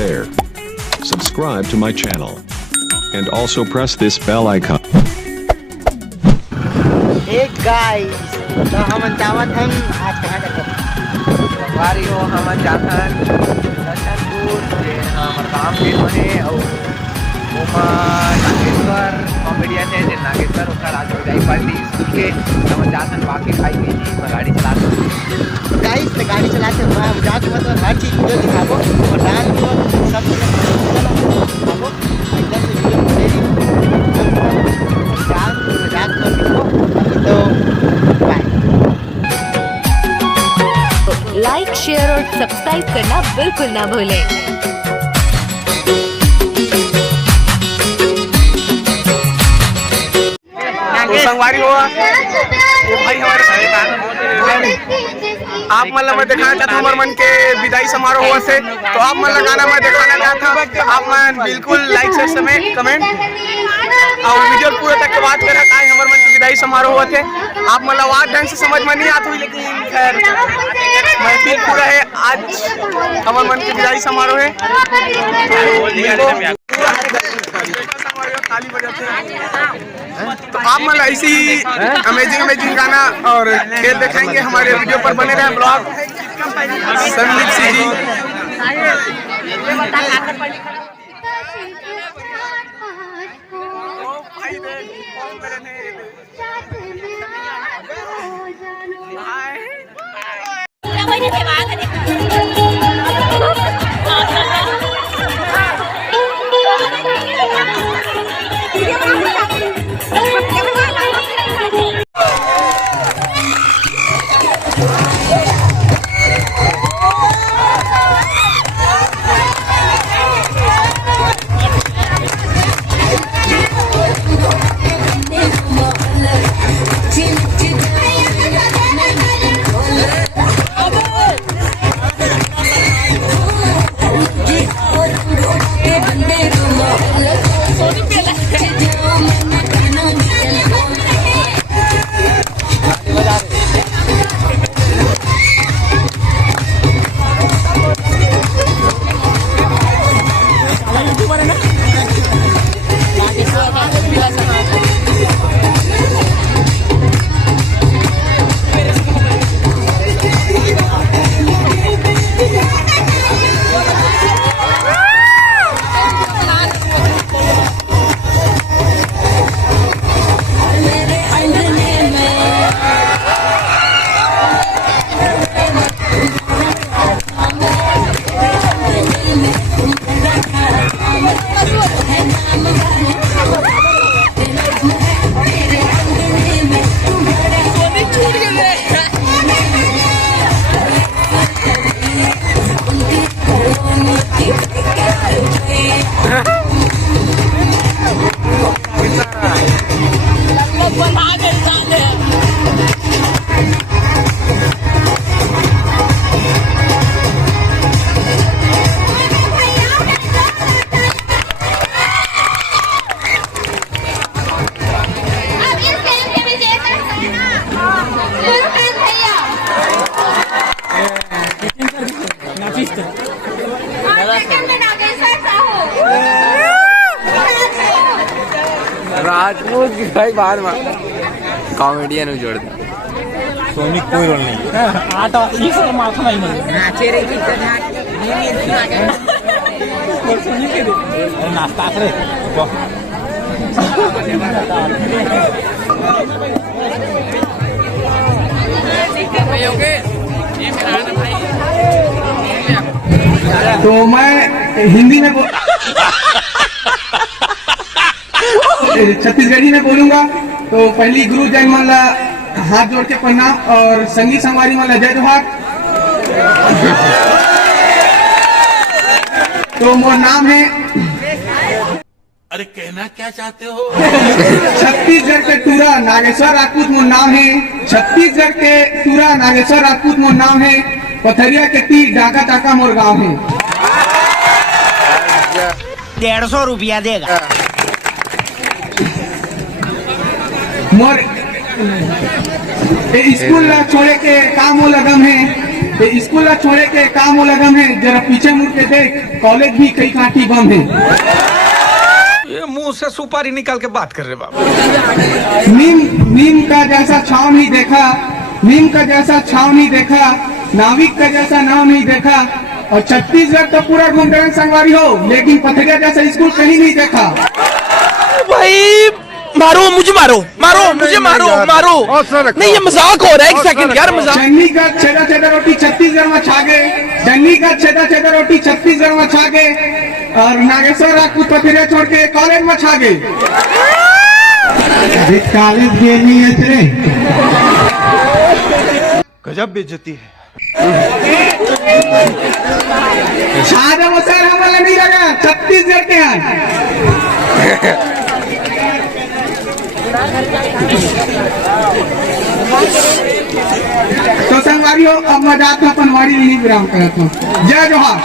there. Subscribe to my channel. And also press this bell icon. Hey guys, तो हम जावत हन आज कहाँ जाते हैं? वारी हो हम जाथन दर्शनपुर जे हमर काम के बने और ओमा नागेश्वर कॉमेडियन है जे नागेश्वर ओकर आज विदाई पार्टी के हम जाथन बाकी खाई के जी गाड़ी चलाते गाइस तो गाड़ी चलाते हुए हम जाके मतलब हर चीज वीडियो दिखाबो और डांस को सब कुछ दिखाबो एकदम से वीडियो बनेगी मजाक कर दिखो तो बाय। लाइक शेयर और सब्सक्राइब करना बिल्कुल ना भूलें। संगवारी हुआ ये भाई हमारे आप मतलब मैं दिखाना चाहता हूँ हमारे मन के विदाई समारोह हुआ से तो आप मतलब गाना मैं दिखाना चाहता हूँ आप मैं बिल्कुल लाइक से समय कमेंट और वीडियो पूरे तक के बात करें का हमारे मन के विदाई समारोह हुआ थे आप मतलब आवाज ढंग से समझ में नहीं आती हुई लेकिन खैर महफिल पूरा है आज हमारे मन के विदाई समारोह है तो आप मतलब ऐसी अमेजिंग गाना और खेल दिखाएंगे हमारे वीडियो पर बने रहे ब्लॉग संदीप सिंह जी। राजपूत की भाई बाद में कॉमेडियन जोड़ दे सोनी कोई रोल नहीं आठ इस तो माथा नहीं नाचे रे की सोनी के दे नाश्ता करे तो मैं हिंदी में छत्तीसगढ़ी में बोलूंगा तो पहली गुरु जय माला हाथ जोड़ के प्रणाम और संगीत संगवारी माला जय जोहार। तो वो नाम है अरे कहना क्या चाहते हो छत्तीसगढ़ के टूरा नागेश्वर राजपूत मोर नाम है छत्तीसगढ़ के टूरा नागेश्वर राजपूत मोर नाम है पथरिया के ती डाका टाका मोर गाँव है 150 रुपया देगा मोर स्कूल छोड़े के काम वो लगम है कि स्कूल छोड़े के काम वो लगम है, जरा पीछे मुड़ के देख, कॉलेज भी कई काटी बम है। ये मुंह से सुपारी निकाल के बात कर रहे बाबा। नीम का जैसा छाव नहीं देखा, नीम का जैसा छाव नहीं देखा, नाविक का जैसा नाव नहीं देखा, और छत्तीसगढ़ तो पूरा घूम रहे संगवारी हो, लेकिन पथरिया जैसा स्कूल कहीं नहीं देखा। भाई मारो मुझे, मारो मुझे, मारो नहीं, ये मजाक हो रहा है। एक सेकंड यार, मजाक। चन्नी का छेदा छेदा रोटी छत्तीसगढ़ में छा गए, चन्नी का छेदा छेदा रोटी छत्तीसगढ़ में छा गए, और नागेश्वर राजपूत पथरिया छोड़ के कॉलेज में छा गए। कॉलेज गए नहीं है तेरे, गजब बेइज्जती है। शाहजहां सर हमारा नहीं लगा, छत्तीसगढ़ के हैं। तो संगवारियों, अब मैं जाता अपन वाड़ी नहीं विराम करता हूँ। जय जोहार।